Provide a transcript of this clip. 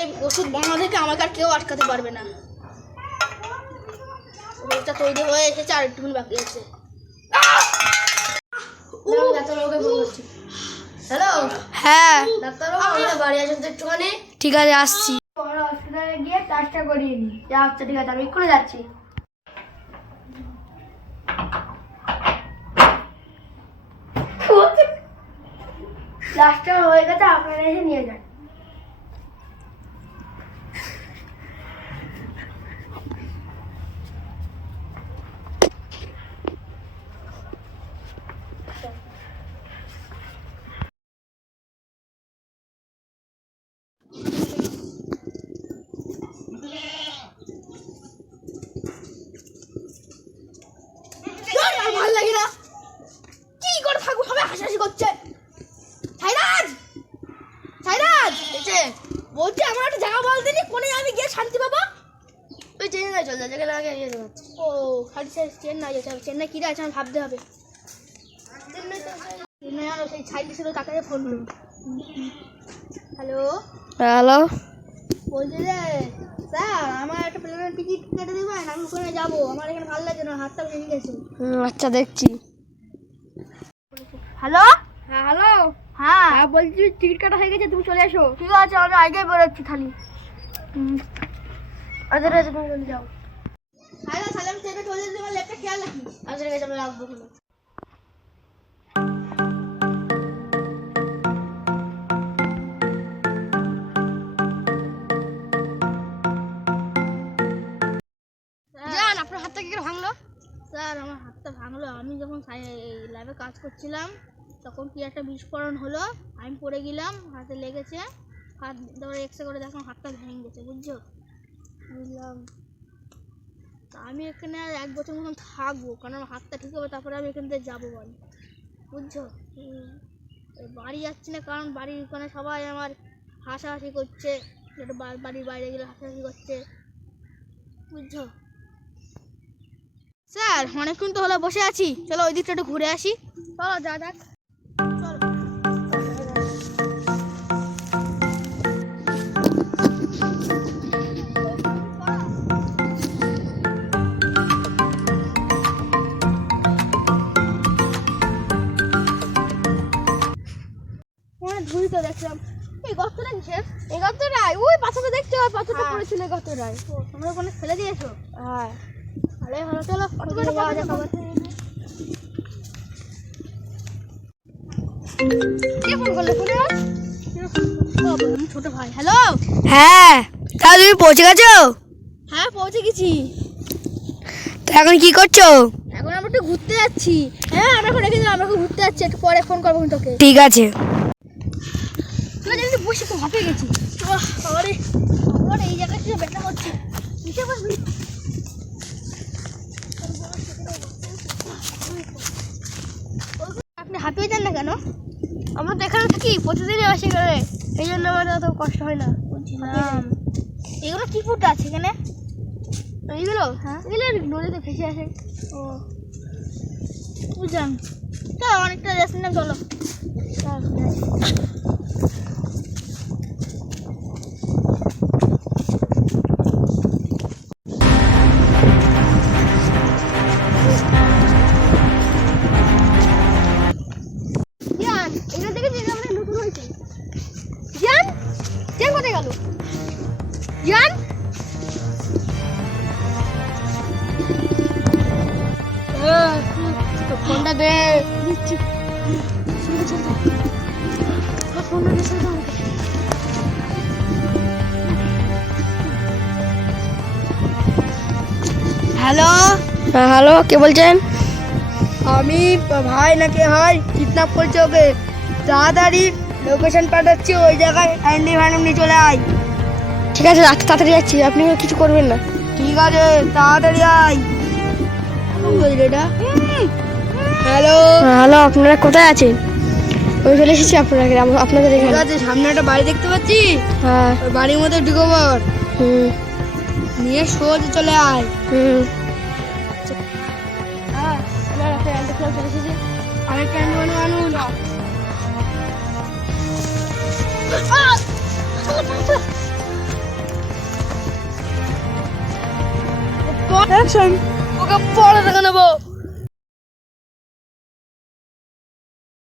এই ওষুধ বানানো থেকে আমাকে আর কেউ আটকাতে পারবে না। ওষুধটা তৈরি হয়ে এসেছে, আর একটুখানি বাকি আছে। হ্যালো, হ্যাঁ ডাক্তারবাবু, আমরা বাড়ি আসুন তো একটুখানি। ঠিক আছে, আসছি। হসপিটালে গিয়ে কাজটা করিয়ে নি। আচ্ছা ঠিক আছে, আমি এক্ষুনি যাচ্ছি। প্লাস্টার হয়ে গেছে, আপনারা এসে নিয়ে যান। ভালো লাগে না, কি করে থাকবো, সবাই হাসাহাসি করছে। সাইরাজ, সাইরাজ বলছি আমার একটা জায়গা বল দিনি, কোনে আমি গিয়ে শান্তি পাবো। তুই চেন্নাই চল যা, যেখানে আগে নিয়ে যাবো। ও খালি চেন্নাই যেতে হবে। চেন্নাই কী আছে আমার ভাবতে হবে। চেন্নাই আরো সেই ছাইলি ছিল, তাকে ফোন করুন। হ্যালো হ্যালো, বলছি যে স্যার, আমার একটা প্লেনের টিকিট কেটে দেবেন, আমি ওখানে যাবো। আমার এখানে ভালো লাগছে না, হাতটা ভেঙে গেছে। আচ্ছা দেখছি। হ্যালো, হ্যাঁ হ্যালো, হ্যাঁ বলছি টিকিট কাটা হয়ে গেছে, তুমি চলে এসো। ঠিক আছে, আমি আগেই বেরোচ্ছি খালি। আচ্ছা ঠিক আছে, তুমি চলে যাও। সাইরাজ, সালাম ট্রেনে চলে যেতে পারলে একটা খেয়াল রাখিস। আচ্ছা ঠিক আছে, আমি রাখবো। জান, আপনার হাতটা কি করে ভাঙলো? স্যার, আমার হাতটা ভাঙলো, আমি যখন ল্যাবে কাজ করছিলাম তখন কি একটা বিস্ফোরণ হলো, আমি পড়ে গেলাম, হাতে লেগেছে। হাত ধরে এক্সরে করে দেখলাম হাতটা ভেঙে গেছে, বুঝছো? বুঝলাম। তা আমি এখানে আর 1 বছর মতন থাকবো, কারণ আমার হাতটা ঠিক হবে, তারপরে আমি এখান থেকে যাবো বাড়ি, বুঝছো? বাড়ি যাচ্ছি না, কারণ বাড়ির ওখানে সবাই আমার হাসাহাসি করছে, একটু বাড়ির বাইরে গেলে হাসাহাসি করছে, বুঝছো? স্যার, অনেকক্ষণ তো হলো বসে আছি, চলো ওই দিকটা একটু ঘুরে আসি। চলো যা যাক, চলো। ধুই তো দেখলাম, এই গর্তটা কিসের? এই গর্তটাই, ওই পাথরটা দেখতে হয়, পাথরটা পড়েছিল এই গর্তটায়। তোমরা ওখানে ফেলে দিয়েছো? হ্যাঁ, ভালোই ভালো, চলো ওদিকে যাওয়া যাক আবার। কে ফোন করলো? ফোনে ছোট ভাই। হ্যালো, হ্যাঁ, তা তুমি পৌঁছে গেছো? হ্যাঁ পৌঁছে গেছি। তো এখন কি করছো? এখন আমরা একটু ঘুরতে যাচ্ছি। হ্যাঁ, আমরা এখন রেখে দিলাম, আমরা এখন ঘুরতে যাচ্ছি, একটু পরে ফোন করবো তোকে। ঠিক আছে। তুই বসে তো হাঁপিয়ে গেছি। আরে আমার এই জায়গায় শুয়ে ব্যথা হচ্ছে। নিচে বসবি? আপনি হাঁপিয়ে যান না কেন? আমরা তো এখানে থাকি, প্রতিদিনই আসি করে, এই জন্য আমার অত কষ্ট হয় না। বুঝলাম। এগুলো কি ফুট আছে এখানে? এইগুলো হ্যাঁ, এগুলো নদীতে ভেসে আসে। ও বুঝলাম। চলো অনেকটা রেস্ট নিলাম, চলো। জান, এখান থেকে যে আমাদের নতুন হয়েছে। জান, জান কোথায় গেল? জান, ফোনটা দে। দিচ্ছি। ফোনটা দিয়ে শুনতে হবে। হ্যালো, হ্যালো, কে বলছেন? আমি ভাই না কে হয়, কিডন্যাপ করছে ওকে। তাড়াতাড়ি লোকেশন পাঠাচ্ছি, ওই জায়গায় হ্যান্ডি ফ্যান্ডি নিয়ে চলে আয়। ঠিক আছে, তাড়াতাড়ি যাচ্ছি, আপনি কিছু করবেন না। ঠিক আছে, তাড়াতাড়ি আয়। এটা হ্যালো, হ্যালো, আপনারা কোথায় আছেন? আমি চলে এসেছি আপনাদের ঠিক এখানে। আছে, সামনে একটা বাড়ি দেখতে পাচ্ছি, হ্যাঁ, ওই বাড়ির মধ্যে ঢুকো বল, নিয়ে সোজা চলে আয়। হ্যাঁ, চলে এসেছি। আরেকটা হ্যান্ডি আনুন। অ্যাকশন, ওকে পরে দেখে নেবো।